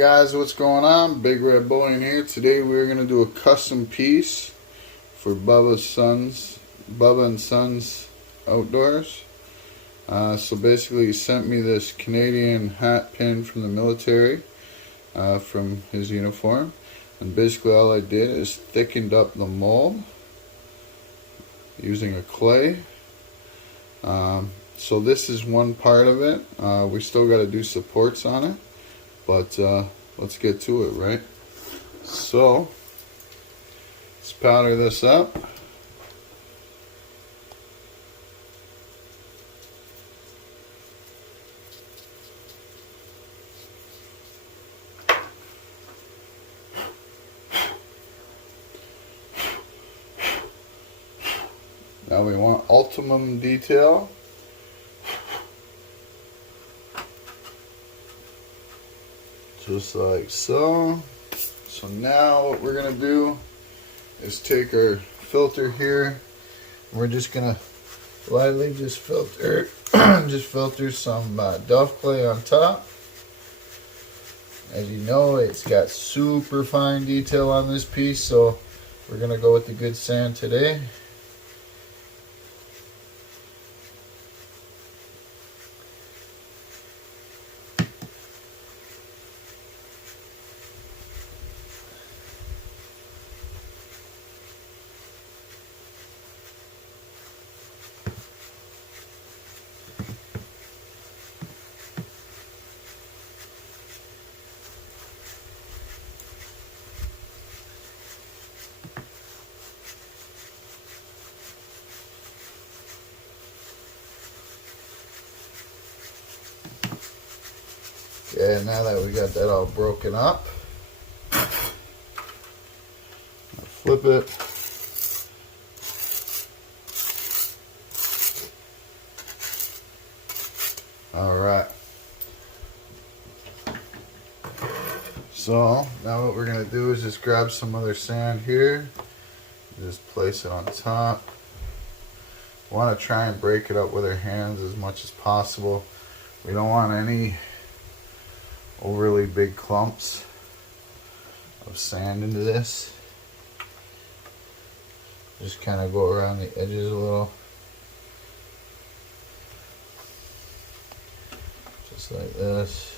guys, what's going on? Big Red Bullion here. Today we're going to do a custom piece for Bubba and Sons Outdoors. So basically he sent me this Canadian hat pin from the military, from his uniform. And basically all I did is thickened up the mold using a clay. So this is one part of it. We still got to do supports on it. But let's get to it, right? So let's powder this up. Now we want ultimum detail. Just like so. So now what we're going to do is take our filter here. We're just going to lightly just filter some Duff clay on top. As you know, it's got super fine detail on this piece, so we're going to go with the good sand today. Okay, now that we got that all broken up, flip it. Alright. So now what we're going to do is just grab some other sand here. Just place it on top. We want to try and break it up with our hands as much as possible. We don't want any overly big clumps of sand into this. Just kind of go around the edges a little. Just like this.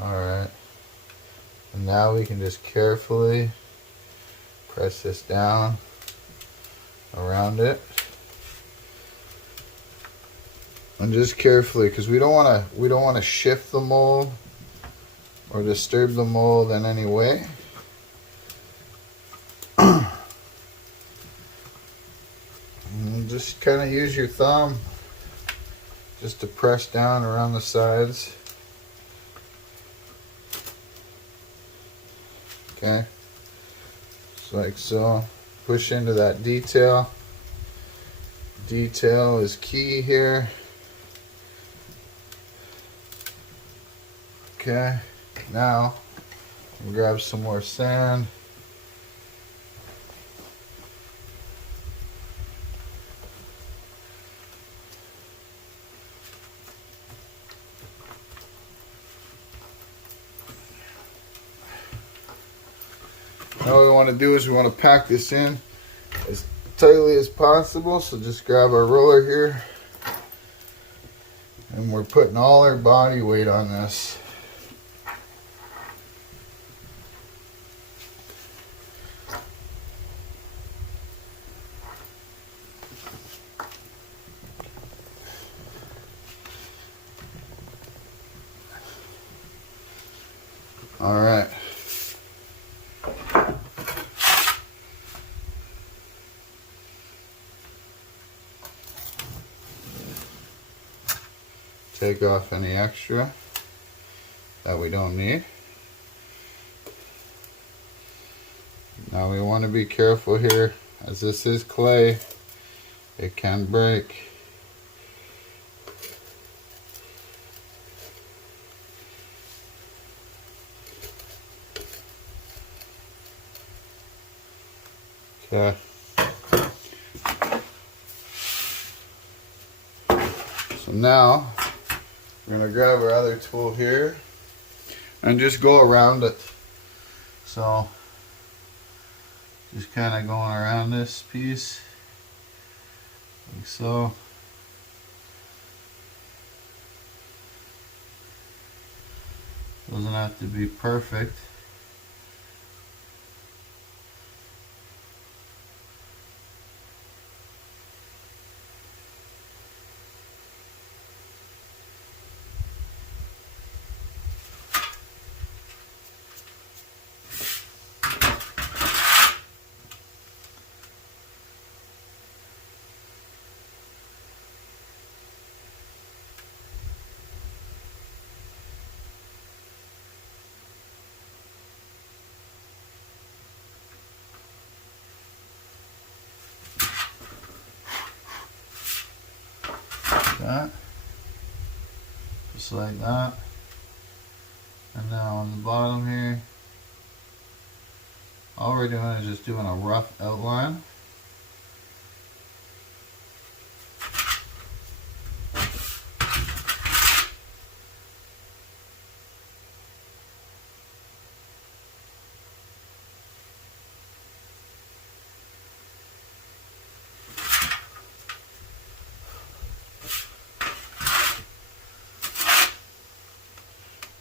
Alright. And now we can just carefully press this down around it. And just carefully, because we don't want to shift the mold or disturb the mold in any way. And just kind of use your thumb just to press down around the sides. Okay, just like so. Push into that detail. Detail is key here. Okay, now we'll grab some more sand. Now what we want to do is we want to pack this in as tightly as possible. So just grab our roller here. And we're putting all our body weight on this. All right. Take off any extra that we don't need. Now we want to be careful here, as this is clay, it can break. Okay. So now we're going to grab our other tool here. and just go around it. So just kind of going around this piece like so. Doesn't have to be perfect. That, just like that, and now on the bottom here, all we're doing is just doing a rough outline.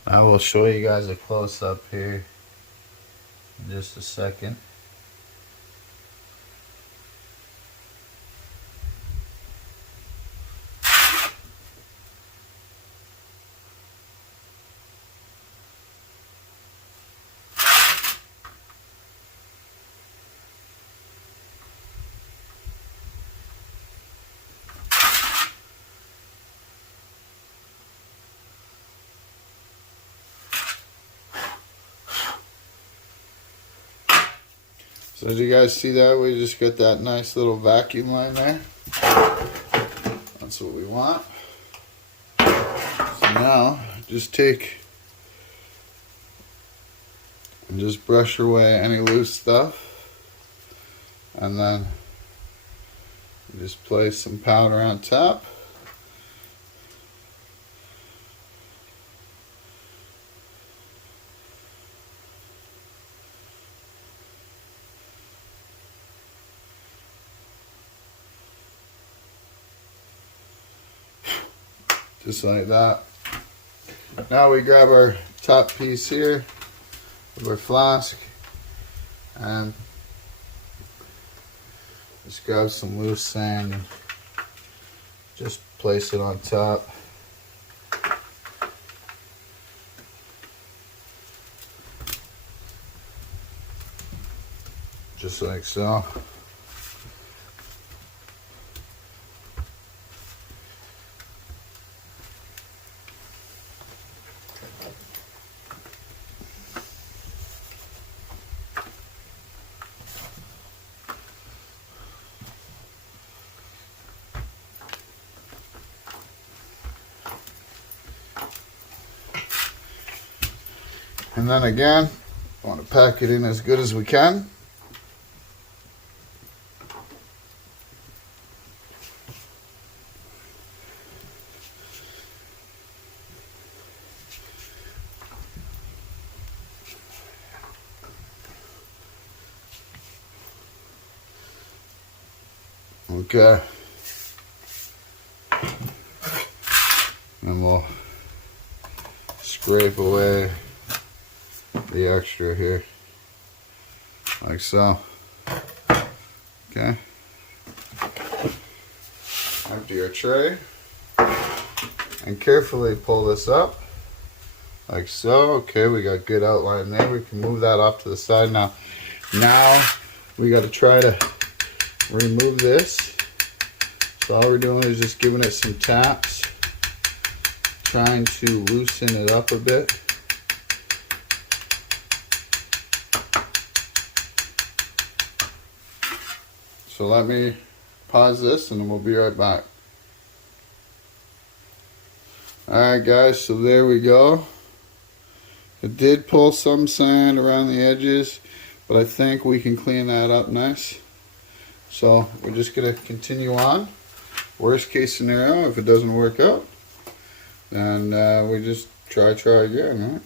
I will show you guys a close-up here in just a second. So as you guys see that, we just got that nice little vacuum line there. That's what we want. So now, just take and just brush away any loose stuff. And then just place some powder on top. Just like that. Now we grab our top piece here of our flask and just grab some loose sand and just place it on top. Just like so. And then again, I want to pack it in as good as we can. Okay. And we'll scrape away the extra here, like so. Okay. Empty your tray and carefully pull this up, like so. Okay, we got good outline there. We can move that off to the side now. Now we got to try to remove this. So all we're doing is just giving it some taps, trying to loosen it up a bit. So let me pause this and then we'll be right back. Alright guys, so there we go. It did pull some sand around the edges, but I think we can clean that up nice. So we're just going to continue on. Worst case scenario, if it doesn't work out, then we just try again, right?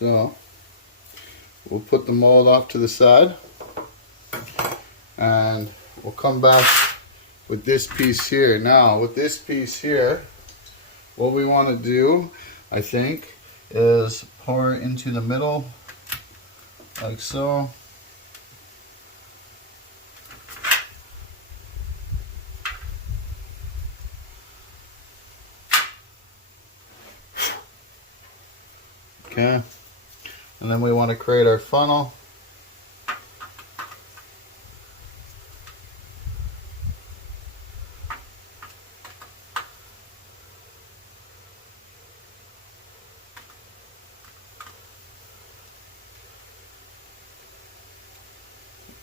So we'll put the mold off to the side, and we'll come back with this piece here. Now with this piece here, what we want to do, I think, is pour it into the middle like so. Okay, and then we want to create our funnel.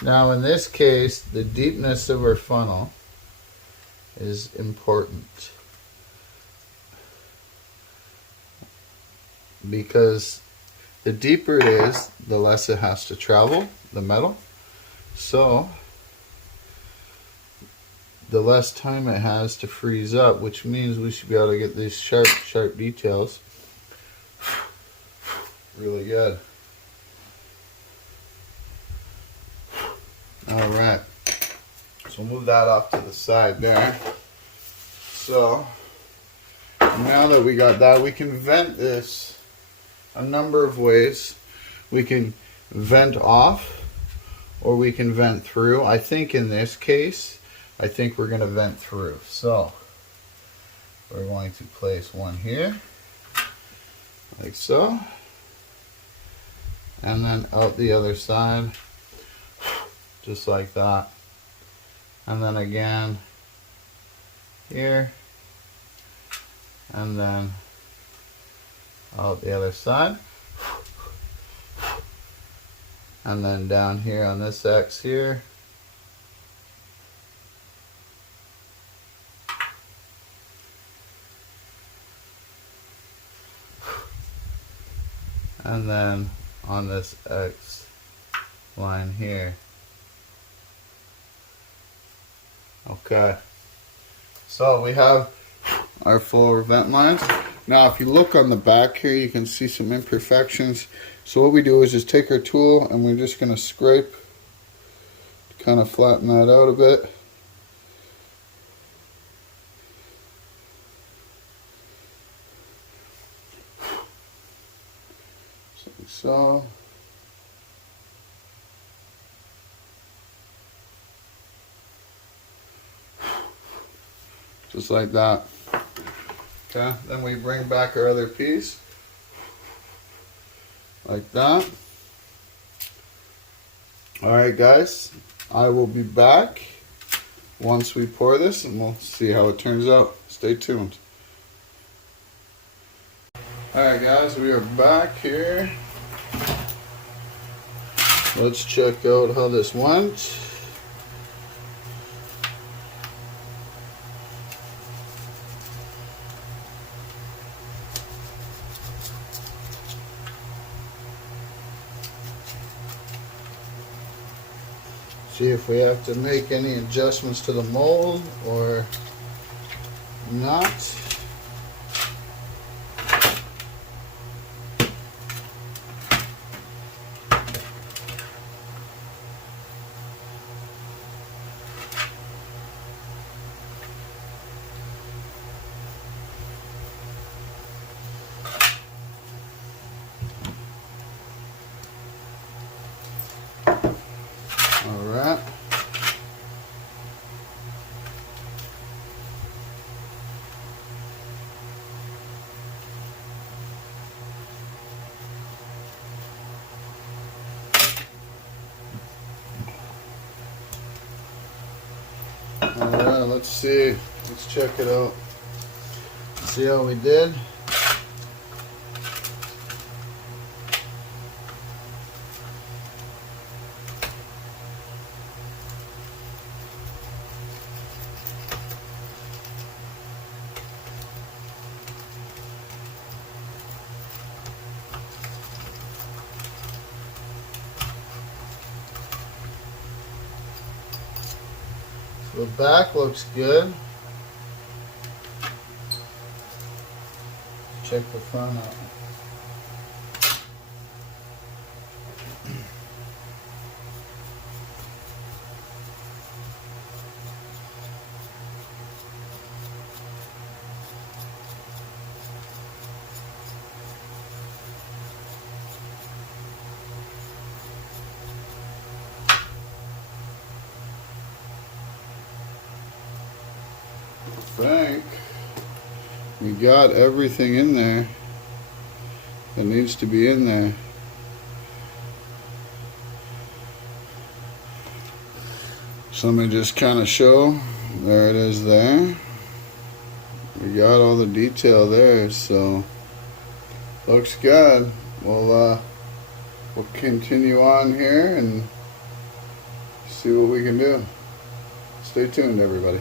Now in this case, the deepness of our funnel is important, because the deeper it is, the less it has to travel, the metal. So the less time it has to freeze up, which means we should be able to get these sharp details really good. Alright, so move that off to the side there. So now that we got that, we can vent this a number of ways. We can vent off, or we can vent through. I think in this case, I think we're going to vent through. So we're going to place one here, like so, and then out the other side, just like that. And then again here, and then out the other side, and then down here on this X here, and then on this X line here. Okay, so we have our full vent lines. Now if you look on the back here, you can see some imperfections. So what we do is just take our tool and we're just going to scrape to kind of flatten that out a bit. Like so. Just like that. Okay, then we bring back our other piece, like that. Alright guys, I will be back once we pour this and we'll see how it turns out. Stay tuned. Alright guys, we are back here. Let's check out how this went. See if we have to make any adjustments to the mold or not. Alright. Alright, let's see. Let's check it out. See how we did. The back looks good. Check the front out. I think we got everything in there that needs to be in there. So let me just kind of show. There it is there. We got all the detail there, so looks good. We'll continue on here and see what we can do. Stay tuned, everybody.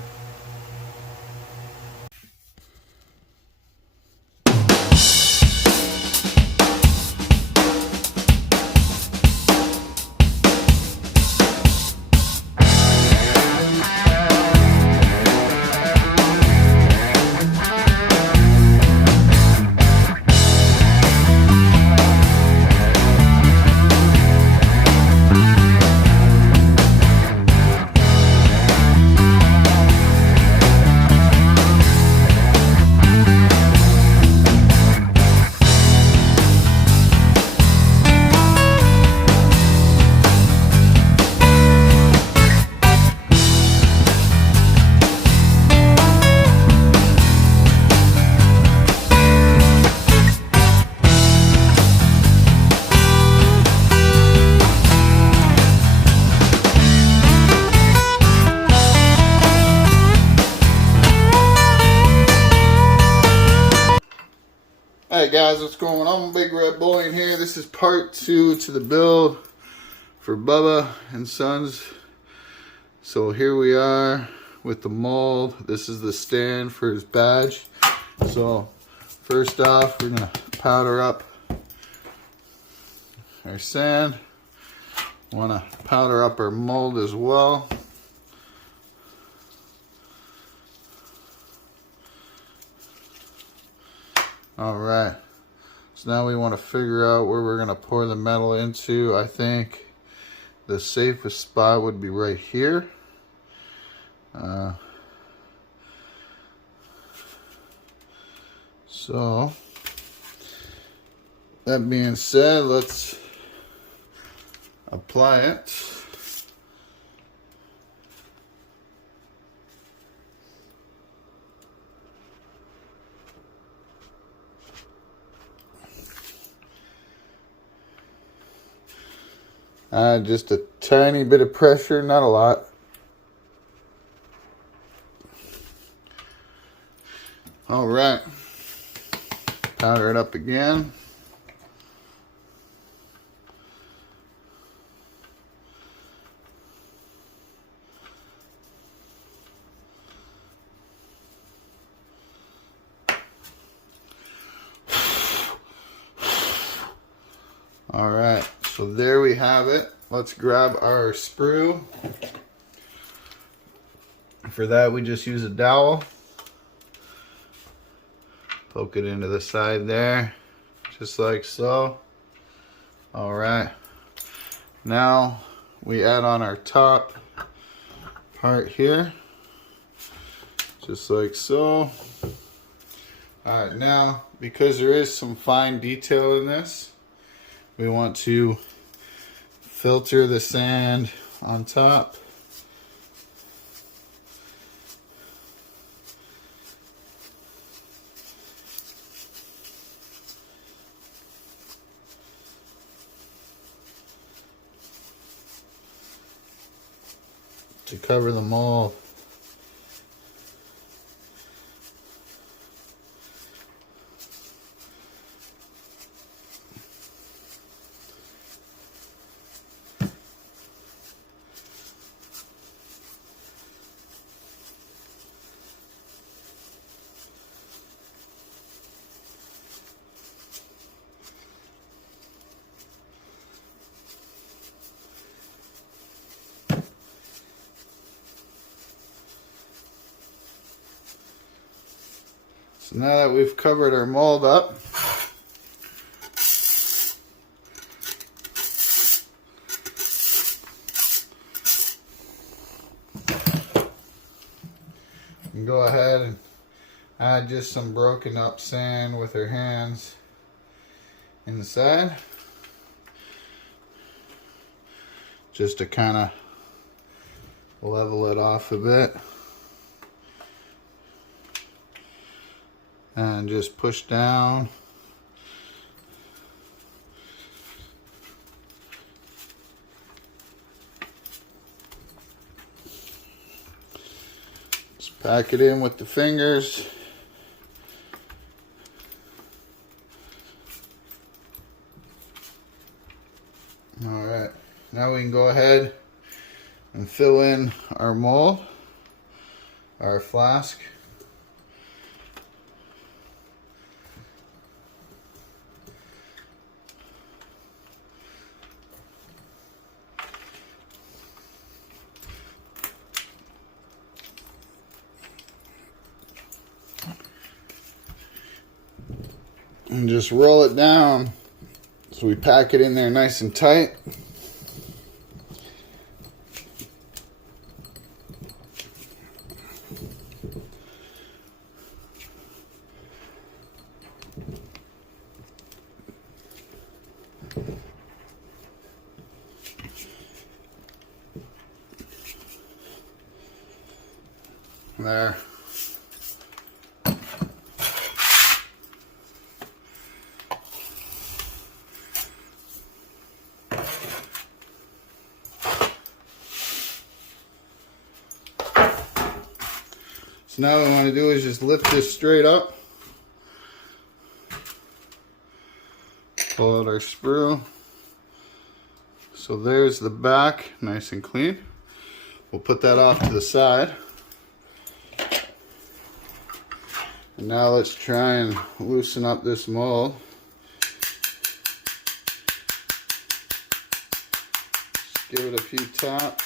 Hey guys, what's going on? Big Red Boy in here. This is part 2 to the build for Bubba and Sons. So here we are with the mold. This is the stand for his badge. So first off, we're gonna powder up our sand. Wanna powder up our mold as well. Alright, so now we want to figure out where we're going to pour the metal into. I think the safest spot would be right here. So, that being said, let's apply it. Just a tiny bit of pressure, not a lot. All right, powder it up again. All right, so there we have it. Let's grab our sprue. For that, we just use a dowel. Poke it into the side there, just like so. All right, now we add on our top part here, just like so. All right, now, because there is some fine detail in this, we want to filter the sand on top. To cover the mold. So now that we've covered our mold up, you can go ahead and add just some broken up sand with our hands inside, just to kind of level it off a bit. and just push down. Just pack it in with the fingers. Alright, now we can go ahead and fill in our mold, our flask. And just roll it down so we pack it in there nice and tight. There. So now what we want to do is just lift this straight up. Pull out our sprue. So there's the back, nice and clean. We'll put that off to the side. And now let's try and loosen up this mold. Just give it a few taps.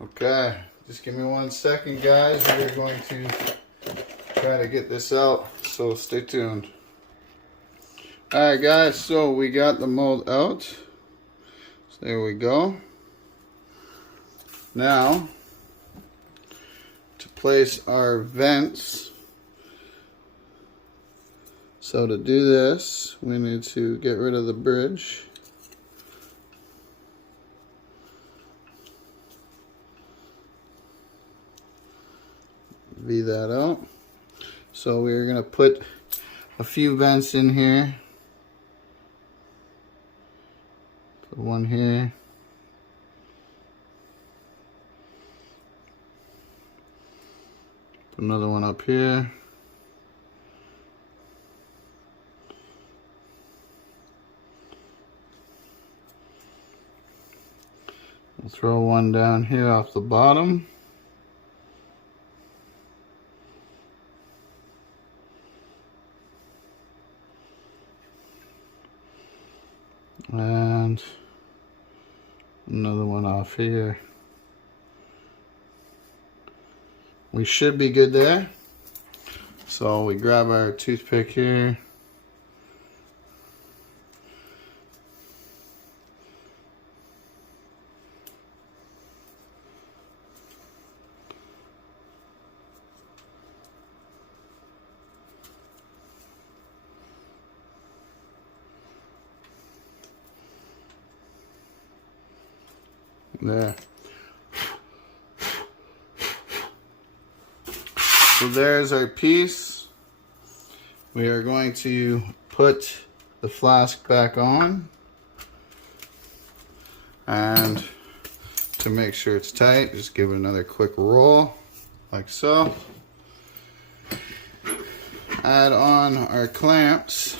Okay, just give me 1 second, guys. We're going to try to get this out, so stay tuned. Alright guys, so we got the mold out. So there we go. Now, to place our vents. So to do this, we need to get rid of the bridge. V that out. So we're going to put a few vents in here. Put one here. Put another one up here. We'll throw one down here off the bottom. And another one off here. We should be good there. So we grab our toothpick here. There. So there's our piece. We are going to put the flask back on, and to make sure it's tight, just give it another quick roll like so. Add on our clamps.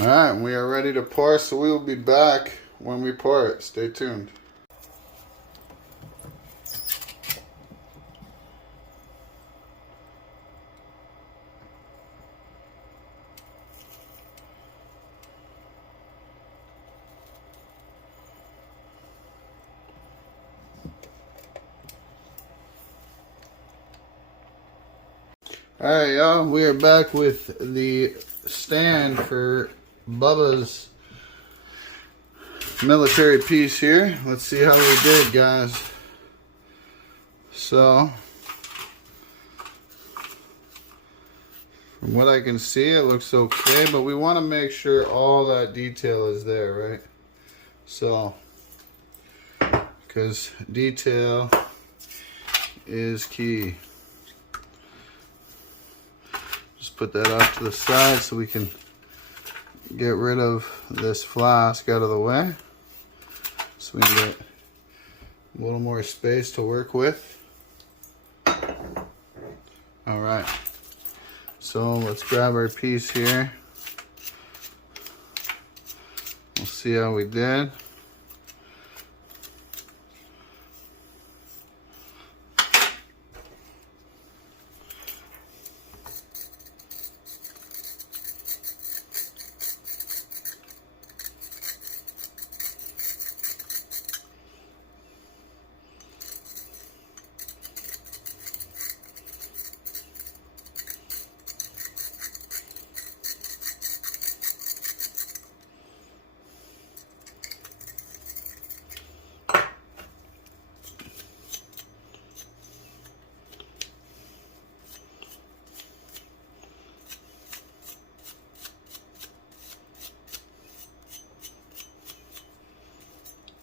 Alright, we are ready to pour, so we will be back when we pour it. Stay tuned. Alright, y'all, we are back with the stand for Bubba's military piece here. Let's see how we did, guys. So, from what I can see, it looks okay, but we want to make sure all that detail is there, right? So, because detail is key. Just put that off to the side so we can get rid of this flask out of the way, so we can get a little more space to work with. Alright, so let's grab our piece here. We'll see how we did.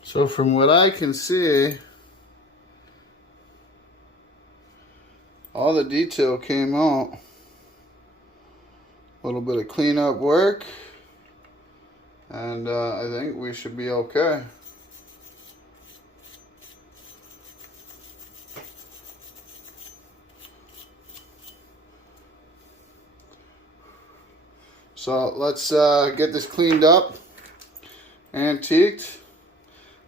So from what I can see, all the detail came out. A little bit of cleanup work, and I think we should be okay. So let's get this cleaned up, antiqued,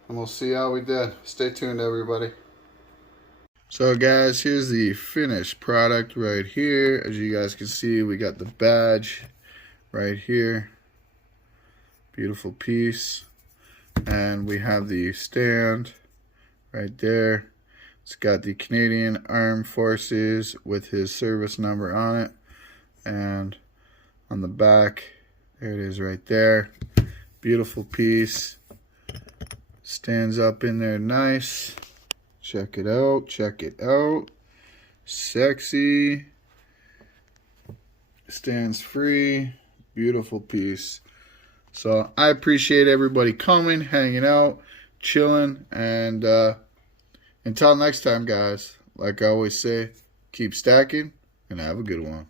and we'll see how we did. Stay tuned, everybody. So guys, here's the finished product right here. As you guys can see, we got the badge right here. Beautiful piece. And we have the stand right there. It's got the Canadian Armed Forces with his service number on it. And on the back, there it is right there. Beautiful piece. Stands up in there nice. Check it out, check it out. Sexy. Stands free. Beautiful piece. So I appreciate everybody coming, hanging out, chilling, and until next time, guys, like I always say, keep stacking and have a good one.